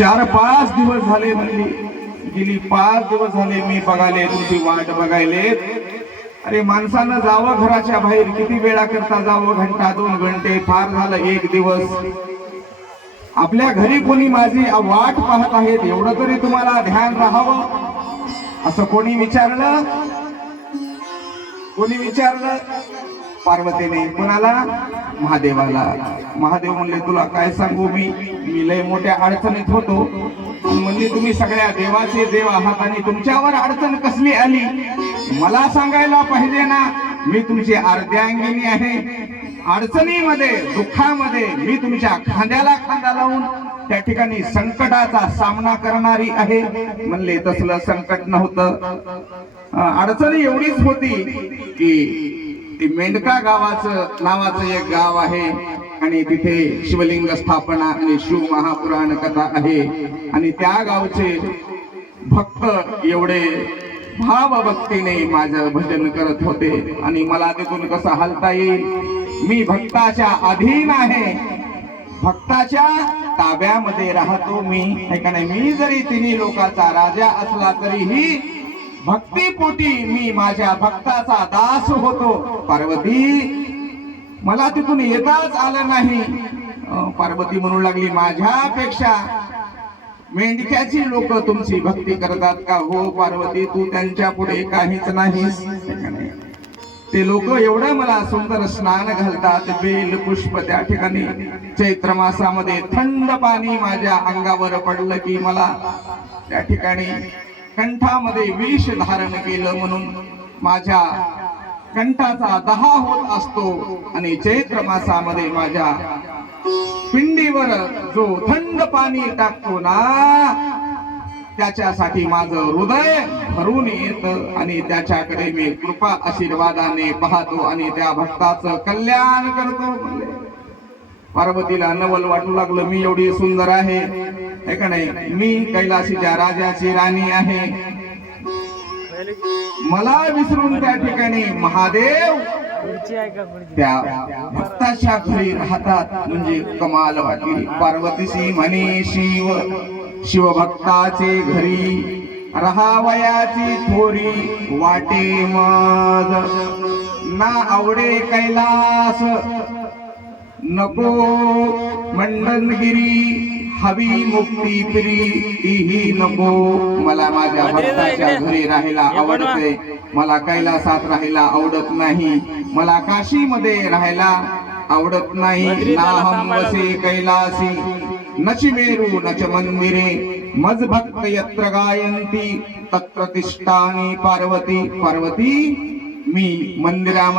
4-5 दिवस झाले म्हणली, गेली 5 दिवस झाले मी बघायले, तुमची वाट बघायले. अरे माणसानं जावं घराच्या बाहेर, किती वेळा करता जावं, घंटा 2 घंटे, फार झालं 1 दिवस. आपल्या घरी कोणी माझी वाट पाहत आहेत एवढं तरी तुम्हाला ध्यान राहावं. असं कोणी विचारलं? कोणी विचारलं? पार्वतीने. कोणाला? महादेवाला. महादेव म्हणले तुला काय सांगू, मी लय मोठ्या अडचणीत होतो. म्हणजे तुम्ही सगळ्या देवाचे देव आहात आणि तुमच्यावर अडचण कसली आली मला सांगायला पाहिजे ना. मी तुमची अर्ध्यांगिनी आहे. अडचणीमध्ये दुःखामध्ये मी तुमच्या खांद्याला खांदा लावून त्या ठिकाणी संकटाचा सामना करणारी आहे. म्हणले तसलं संकट नव्हतं. अडचणी एवढीच होती की ती मेंढका नावाचं एक गाव आहे आणि तिथे शिवलिंग स्थापना आणि शिव महापुराण कथा आहे आणि त्या गावचे भक्त एवढे भावभक्तीने माझं भजन करत होते आणि मला तिथून कसं हलता येईल. मी भक्ताच्या अधीन आहे, भक्ताच्या ताब्यामध्ये राहतो मी. मी जरी तिन्ही लोकांचा राजा असला तरीही भक्तीपोटी मी माझ्या भक्ताचा दास होतो. पार्वती मला तिथून येताच आलं नाही. पार्वती म्हणू लागली माझ्यापेक्षा मेंढक्याची लोक तुमची भक्ती करतात का? हो पार्वती, तू त्यांच्या पुढे काहीच नाहीस. ते लोक एवढं मला सुंदर स्नान घालतात, बेल पुष्प त्या ठिकाणी. चैत्र मासामध्ये थंड पाणी माझ्या अंगावर पडलं की मला त्या ठिकाणी कंठामध्ये विष धारण केलं म्हणून माझ्या कंठाचा दहा होत असतो आणि चैत्र मासामध्ये माझ्या पिंडीवर जो थंड पाणी टाकतो ना त्याच्यासाठी माझं हृदय भरून येतं आणि त्याच्याकडे मी कृपा आशीर्वादाने पाहतो आणि त्या भक्ताचं कल्याण करतो. पार्वतीला नवल वाटू लागलं मी एवढी सुंदर आहे का नाही, मी कैलासीच्या राजाची राणी आहे. मला विसरून त्या ठिकाणी महादेव त्या भक्ताच्या घरी राहतात म्हणजे कमाल वाटली. पार्वतीशी म्हणे शिवभक्ताचे घरी राहावयाची थोरी वाटे मज. ना आवडे कैलास नको मंडनगिरी, हवी मुक्ती फिरी तीही नको. मला माझ्या भक्ताच्या घरी राहायला आवडते, मला कैलासात राहायला आवडत नाही, मला काशीमध्ये राहायला आवडत नाही. नाहम वसे कैलासी नच मेरू नच मंदिरे, मज भक्त यत्र गायंती तत्र तिष्ठामि पार्वती. पार्वती मी मंदिरामध्ये